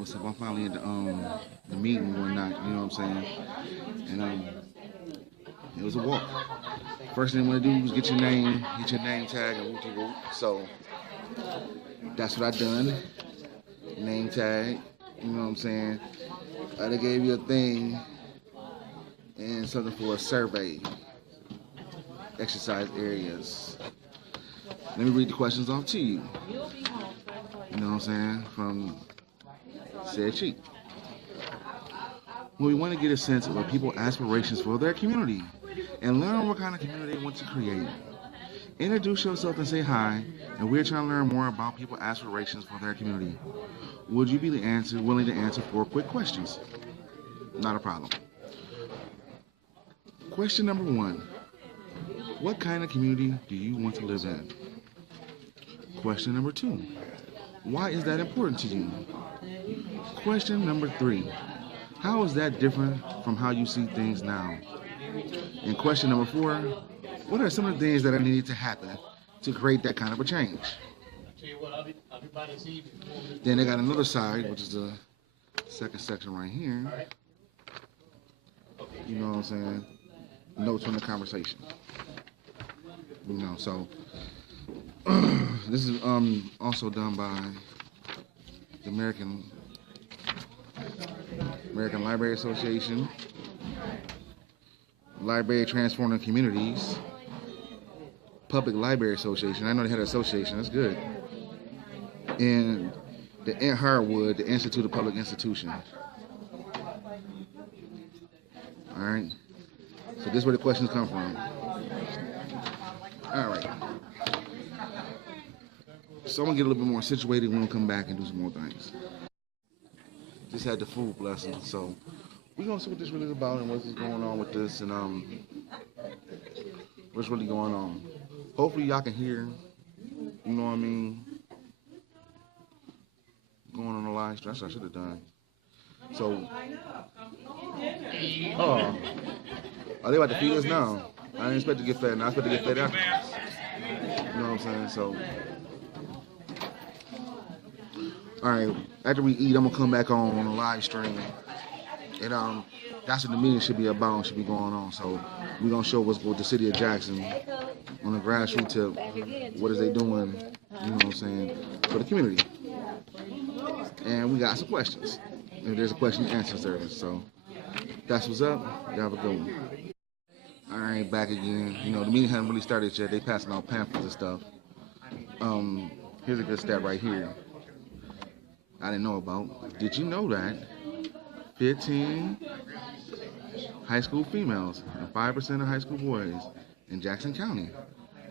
what's up? I'm finally at the meeting and whatnot. You know what I'm saying? And it was a walk. First thing I want to do was get your name tag, and whoop de whoop. So that's what I done. Name tag. You know what I'm saying? They gave you a thing and something for a survey. Exercise areas. Let me read the questions off to you. You know what I'm saying? From said sheet. Well, we want to get a sense of what people's aspirations for their community and learn what kind of community they want to create. Introduce yourself and say hi, and we're trying to learn more about people's aspirations for their community. Would you be willing to answer 4 quick questions? Not a problem. Question number 1. What kind of community do you want to live in? Question number 2. Why is that important to you? Question number 3. How is that different from how you see things now? And question number 4. What are some of the things that are needed to happen to create that kind of a change? Then they got another side, which is the second section right here. You know what I'm saying? Notes from the conversation. You know, so this is also done by the American Library Association, Library Transforming Communities, Public Library Association. I know they had an association. That's good. And the Harwood, the Institute of Public Institutions. All right. So this is where the questions come from. All right. So I'm gonna get a little bit more situated when we come back and do some more things. Just had the food blessing, so we're gonna see what this really is about and what's going on with this and what's really going on. Hopefully y'all can hear, you know what I mean, going on the live stream. That's what I should have done. So, oh, are they about to feed us now? I didn't expect to get fed. Now I expect to get fed after. You know what I'm saying? So, all right. After we eat, I'm gonna come back on the live stream, and that's what the meeting should be about. Should be going on. So we're gonna show what's with the city of Jackson on the grassroots tip. What is they doing? You know what I'm saying for the community? And we got some questions. And there's a question and answer service. So that's what's up. Y'all have a good one. All right, back again. You know, the meeting hasn't really started yet. They passing out pamphlets and stuff. Here's a good stat right here. I didn't know about. Did you know that 15 high school females and 5% of high school boys in Jackson County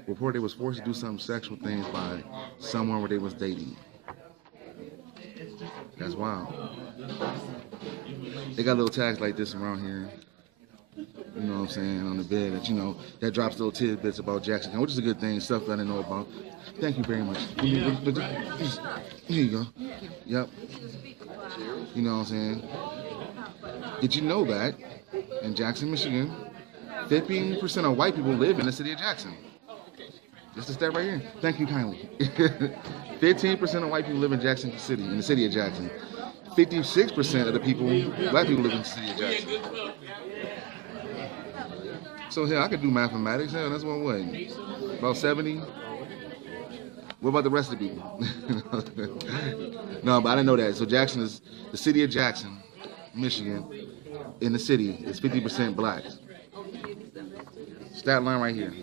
reported they was forced to do some sexual things by someone where they was dating? That's wild. They got little tags like this around here. You know what I'm saying, on the bed that, you know, that drops little tidbits about Jackson County, which is a good thing, stuff that I didn't know about. Thank you very much. Here you go. Yep. You know what I'm saying? Did you know that in Jackson, Michigan, 15% of white people live in the city of Jackson? Just a step right here. Thank you kindly. 15% of white people live in Jackson City, in the city of Jackson. 56% of the people, black people, live in the city of Jackson. So here, I could do mathematics. Hell, that's what, about 70? What about the rest of the people? No, but I didn't know that. So Jackson is, the city of Jackson, Michigan, in the city, is 50% black. Stat line right here.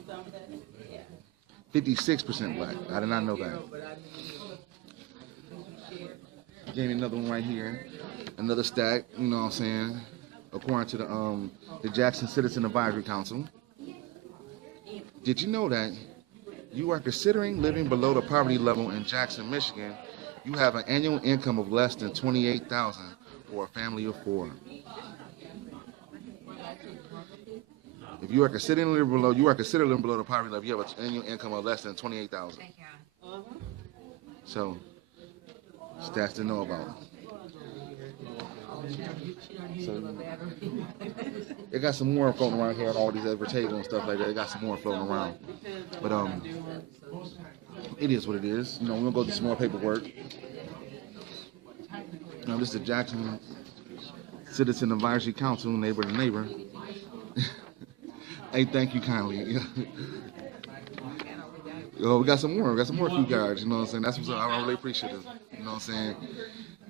56% black. I did not know that. Gave me another one right here. Another stat, you know what I'm saying, according to the Jackson Citizen Advisory Council. Did you know that you are considering living below the poverty level in Jackson, Michigan? You have an annual income of less than $28,000 for a family of 4. If you are considering living below, the poverty level. You have an annual income of less than $28,000. So, stats to know about. So, they got some more floating around here on all these other tables and stuff like that. They got some more floating around. But it is what it is. You know, we're gonna go do some more paperwork. Now, this is the Jackson Citizen Advisory Council, neighbor to neighbor. Hey, thank you kindly. Oh, we got some more. We got some more cue cards. You know what I'm saying? That's what's up. I'm really appreciative. You know what I'm saying?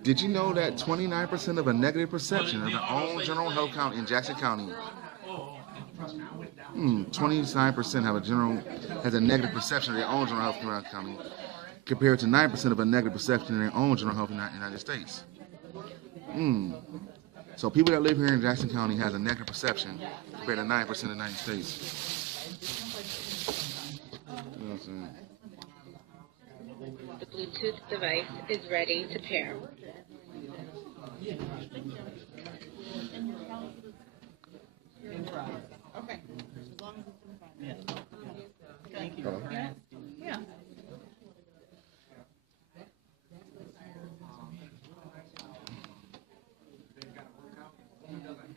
Did you know that 29% of a negative perception of their own general health count in Jackson County? 29% has a negative perception of their own general health in county, compared to 9% of a negative perception in their own general health in the United States. So people that live here in Jackson County has a negative perception compared to 9% in the United States. You know what I'm saying? The Bluetooth device is ready to pair. Okay. Thank you. Hello? Yeah.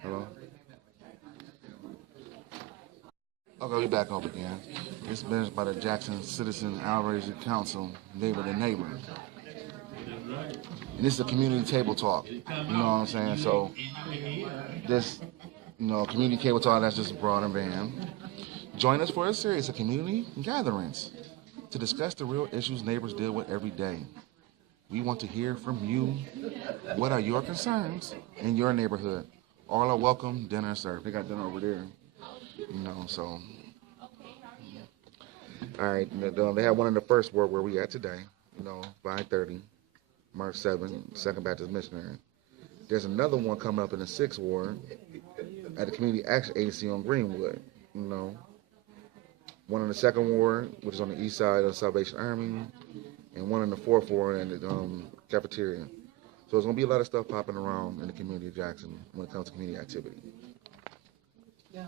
Hello? Okay, we back up again. It's managed by the Jackson Citizen Advisory Council, neighbor to neighbor. And this is a community table talk. You know what I'm saying? So this, community table talk, that's just a broader band. Join us for a series of community gatherings to discuss the real issues neighbors deal with every day. We want to hear from you. What are your concerns in your neighborhood? All are welcome, dinner served. They got dinner over there. So. All right, they have one in the first ward where we at today, 5:30, March 7th, Second Baptist Missionary. There's another one coming up in the 6th ward at the Community Action Agency on Greenwood, One in the 2nd ward, which is on the east side of the Salvation Army, and one in the 4th ward in the cafeteria. So there's going to be a lot of stuff popping around in the community of Jackson when it comes to community activity. Yeah.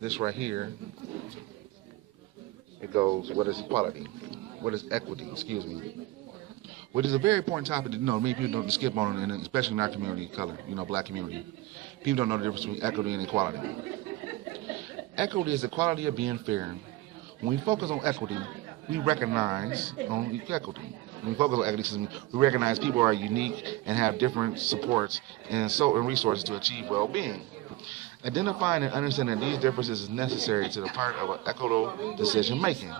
This right here, it goes, what is equality? What is equity? Excuse me. Which is a very important topic that many people don't skip on, and especially in our community of color, black community. People don't know the difference between equity and equality. Equity is the quality of being fair. When we focus on equity, we recognize on equity. When we focus on equity, we recognize people are unique and have different supports and resources to achieve well-being. Identifying and understanding these differences is necessary to the part of equitable decision making.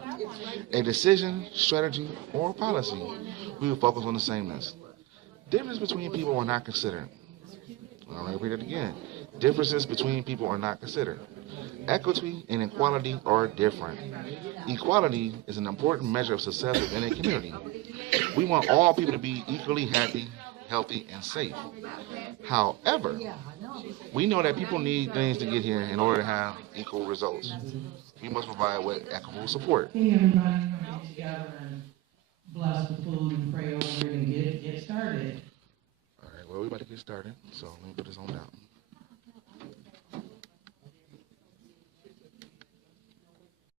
A decision, strategy, or policy, we will focus on the sameness. Differences between people are not considered. I'll repeat it again. Differences between people are not considered. Equity and equality are different. Equality is an important measure of success within a community. We want all people to be equally happy, healthy, and safe. However, we know that people need things to get here in order to have equal results. We must provide with equitable support. Hey everybody, I'm gonna get together and bless the food and pray over it and get started. All right, well, we're about to get started, so let me put this on down.